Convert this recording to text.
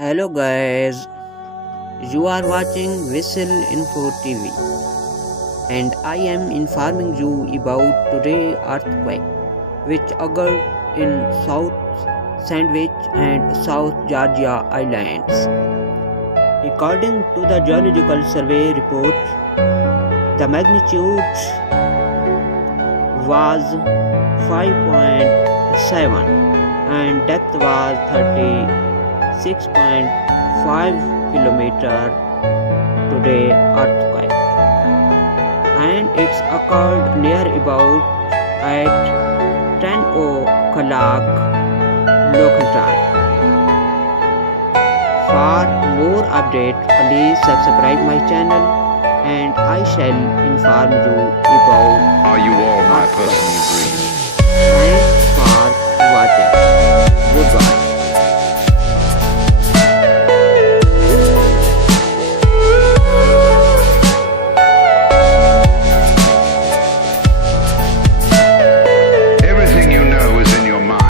Hello guys, you are watching Whistle Info TV and I am informing you about today's earthquake which occurred in South Sandwich and South Georgia Islands. According to the Geological Survey report, the magnitude was 5.7 and depth was 36.5 kilometer today earthquake, and it's occurred near about at 10 o'clock local time. For more update, please subscribe my channel and I shall inform you about Are you all my earthquake. personal dreams? Thanks for watching. Goodbye.